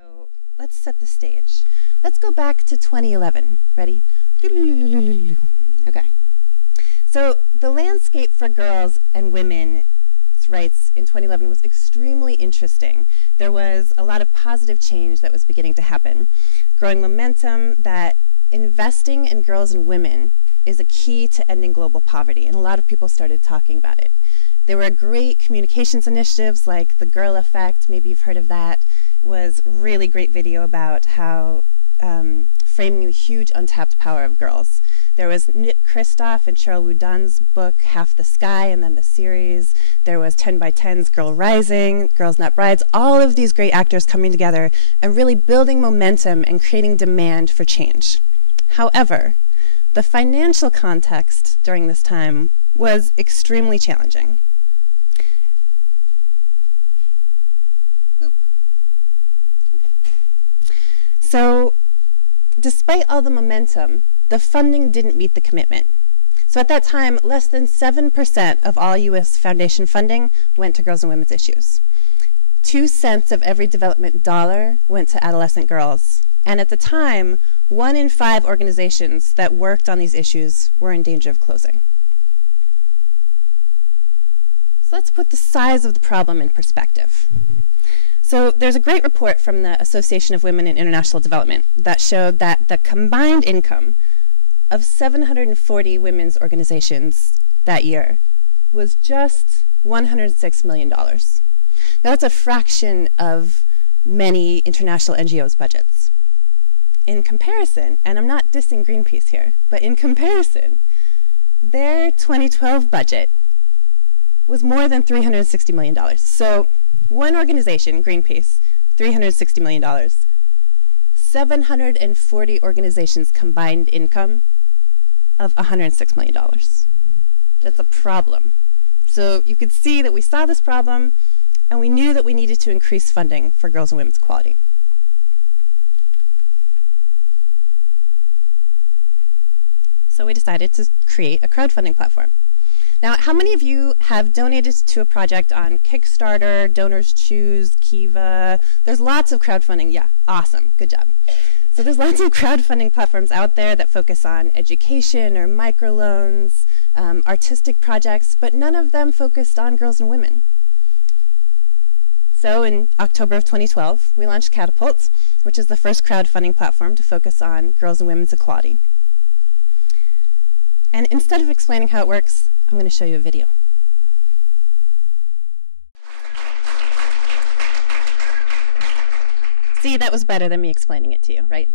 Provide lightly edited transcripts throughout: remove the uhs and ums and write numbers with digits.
So let's set the stage. Let's go back to 2011. Ready? Okay. So the landscape for girls and women's rights in 2011 was extremely interesting. There was a lot of positive change that was beginning to happen. Growing momentum that investing in girls and women is a key to ending global poverty, and a lot of people started talking about it. There were great communications initiatives like the Girl Effect, maybe you've heard of that. It was a really great video about how framing the huge untapped power of girls. There was Nick Kristof and Cheryl Wu-Dunn's book, Half the Sky, and then the series. There was 10 by 10's Girl Rising, Girls Not Brides, all of these great actors coming together and really building momentum and creating demand for change. However, the financial context during this time was extremely challenging. So, despite all the momentum, the funding didn't meet the commitment. So at that time, less than 7% of all U.S. foundation funding went to girls and women's issues. 2 cents of every development dollar went to adolescent girls. And at the time, 1 in 5 organizations that worked on these issues were in danger of closing. So let's put the size of the problem in perspective. So there's a great report from the Association of Women in International Development that showed that the combined income of 740 women's organizations that year was just $106 million. Now that's a fraction of many international NGOs' budgets. In comparison, and I'm not dissing Greenpeace here, but in comparison, their 2012 budget was more than $360 million. So one organization, Greenpeace, $360 million. 740 organizations combined income of $106 million. That's a problem. So you could see that we saw this problem, and we knew that we needed to increase funding for girls and women's equality. So we decided to create a crowdfunding platform. Now, how many of you have donated to a project on Kickstarter, Donors Choose, Kiva? There's lots of crowdfunding. Yeah, awesome. Good job. So there's lots of crowdfunding platforms out there that focus on education or microloans, artistic projects, but none of them focused on girls and women. So in October of 2012, we launched Catapult, which is the first crowdfunding platform to focus on girls and women's equality. And instead of explaining how it works, I'm going to show you a video. See, that was better than me explaining it to you, right?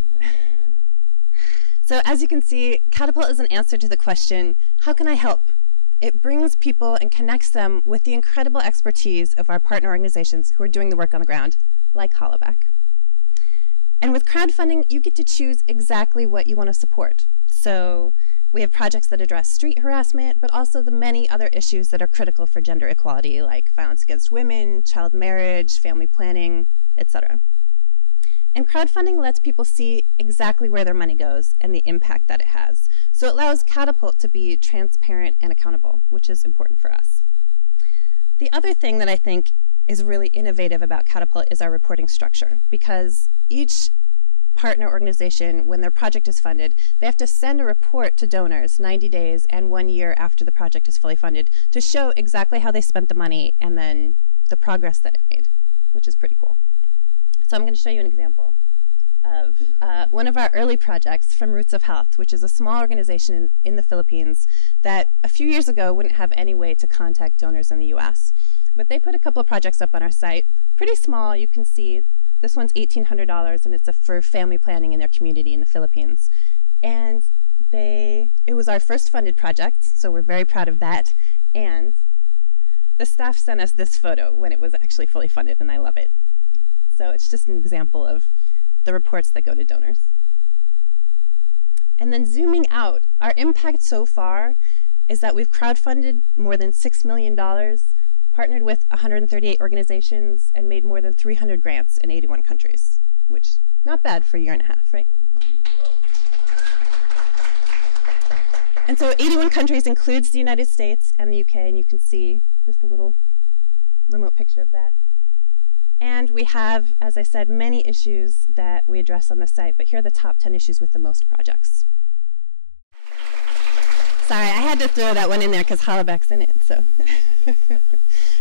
So as you can see, Catapult is an answer to the question, how can I help? It brings people and connects them with the incredible expertise of our partner organizations who are doing the work on the ground, like HOLLARev. And with crowdfunding, you get to choose exactly what you want to support. So we have projects that address street harassment, but also the many other issues that are critical for gender equality, like violence against women, child marriage, family planning, etc. And crowdfunding lets people see exactly where their money goes and the impact that it has. So it allows Catapult to be transparent and accountable, which is important for us. The other thing that I think is really innovative about Catapult is our reporting structure, because each partner organization, when their project is funded, they have to send a report to donors 90 days and 1 year after the project is fully funded to show exactly how they spent the money and then the progress that it made, which is pretty cool. So I'm going to show you an example of one of our early projects from Roots of Health, which is a small organization in the Philippines that a few years ago wouldn't have any way to contact donors in the US. But they put a couple of projects up on our site, pretty small. You can see this one's $1,800, and it's for family planning in their community in the Philippines. And it was our first funded project, so we're very proud of that. And the staff sent us this photo when it was actually fully funded, and I love it. So it's just an example of the reports that go to donors. And then zooming out, our impact so far is that we've crowdfunded more than $6 million, partnered with 138 organizations, and made more than 300 grants in 81 countries, which not bad for a year and a half, right? And so 81 countries includes the United States and the UK, and you can see just a little remote picture of that. And we have, as I said, many issues that we address on the site, but here are the top 10 issues with the most projects. Sorry, I had to throw that one in there because HOLLA's in it. So,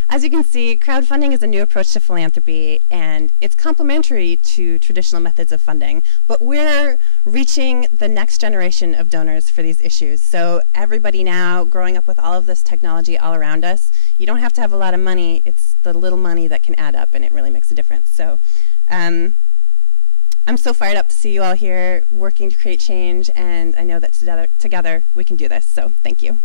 as you can see, crowdfunding is a new approach to philanthropy, and it's complementary to traditional methods of funding. But we're reaching the next generation of donors for these issues. So everybody now, growing up with all of this technology all around us, you don't have to have a lot of money. It's the little money that can add up, and it really makes a difference. So. I'm so fired up to see you all here working to create change, and I know that together we can do this, so thank you.